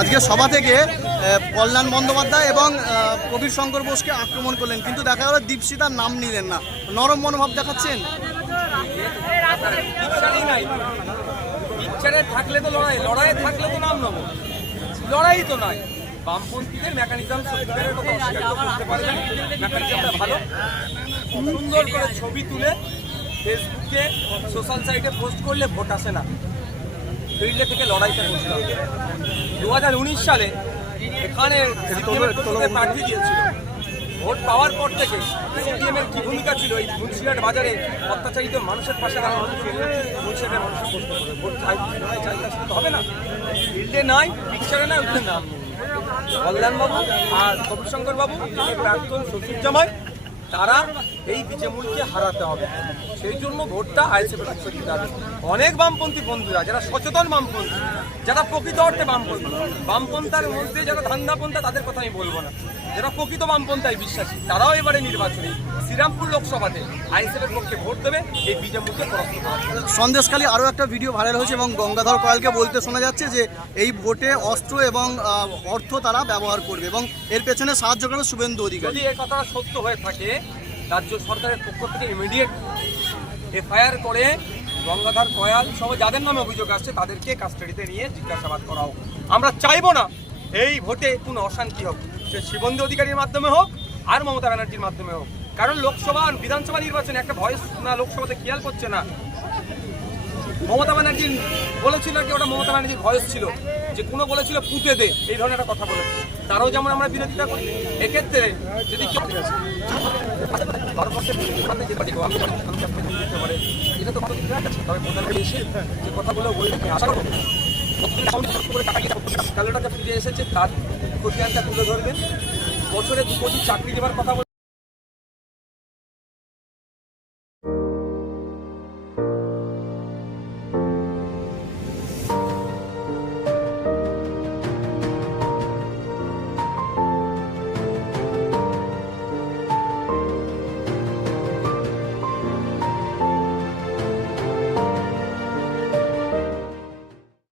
আজকে সভা থেকে কল্যাণ বন্দ্যোপাধ্যায় এবং কবির শঙ্কর বোসকে আক্রমণ করলেন। কিন্তু দেখা গেল দীপসিতার নাম নিলেন না। নরম মনোভাব দেখাচ্ছেন? পিকচারই নাই পিকচারে থাকলে তো লড়াই, লড়াইয়ে থাকলে তো নাম নেব। লড়াই তো নাই বামপন্থীদের মেকানিজম সত্যিকারের কথা অস্বীকার করতে পারে না মেকানিজমটা ভালো। সুন্দর করে ছবি তুলে ফেসবুকে সোশ্যাল সাইটে পোস্ট করলে ভোট আসে না। ফিল্ডে থেকে লড়াইটা করতে হবে। দু হাজার উনিশ সালে এখানে প্রার্থী দিয়েছিল। পাওয়ার পর থেকে সিপিএম এর কি ভূমিকা ছিল? এই মুন্সিরহাট বাজারে অত্যাচারিত মানুষের পাশে দাঁড়ানো মুন্সিরহাটের মানুষের ভোট চাহিদা চাই চাই তো হবে না। ফিল্ডে নাই, পিকচারে নাই ওখানে না। কল্যাণবাবু আর কবিশঙ্কর বাবু প্রাক্তন সচিব জামাই, তারা এই বিজেমূলকে হারাতে হবে। সেই জন্য ভোটটা আইএসএফ কাছে দিতে হবে। অনেক বামপন্থী বন্ধুরা যারা সচেতন বামপন্থী যারা প্রকৃত অর্থে বামপন্থী বামপন্থার মধ্যে যারা ধান্দাপন্থা তাদের কথা আমি বলব না। যারা প্রকৃত বামপন্থায় বিশ্বাসী তারাও এবারে নির্বাচনে শ্রীরামপুর লোকসভাতে আইএসএফ এর পক্ষে ভোট দেবে এই জন্য। সন্দেশখালী আরও একটা ভিডিও ভাইরাল হয়েছে এবং গঙ্গাধর কয়ালকে বলতে শোনা যাচ্ছে যে এই ভোটে অস্ত্র এবং অর্থ তারা ব্যবহার করবে এবং এর পেছনে সাহায্য করবে শুভেন্দু অধিকারী। যদি এই কথা সত্য হয়ে থাকে রাজ্য সরকারের পক্ষ থেকে ইমিডিয়েট এফআইআর করে গঙ্গাধর কয়াল সহ যাদের নামে অভিযোগ আসছে তাদেরকে কাস্টাডিতে নিয়ে জিজ্ঞাসাবাদ করা হোক। আমরা চাইব না এই ভোটে কোনো অশান্তি হোক। সে শিবন্দী অধিকারীর মাধ্যমে হোক আর মমতা ব্যানার্জির মাধ্যমে হোক। কারণ লোকসভা আর বিধানসভা নির্বাচনে একটা ভয়েস না লোকসভাতে খেয়াল করছে না। মমতা ব্যানার্জি বলেছিল কি, ওটা মমতা ব্যানার্জির ভয়েস ছিল। যে কোনো বলেছিল, পুঁতে দে, এই ধরনের একটা কথা বলেছে। তারাও যেমন আমরা বিরোধিতা করি, এক্ষেত্রে যদি ভারতবর্ষের এটা তো তবে প্রধানমন্ত্রী এসে যে কালোটা ফিরে এসেছে, তার খতিয়ানটা তুলে ধরবেন বছরে দু কোটি চাকরি দেওয়ার কথা বলে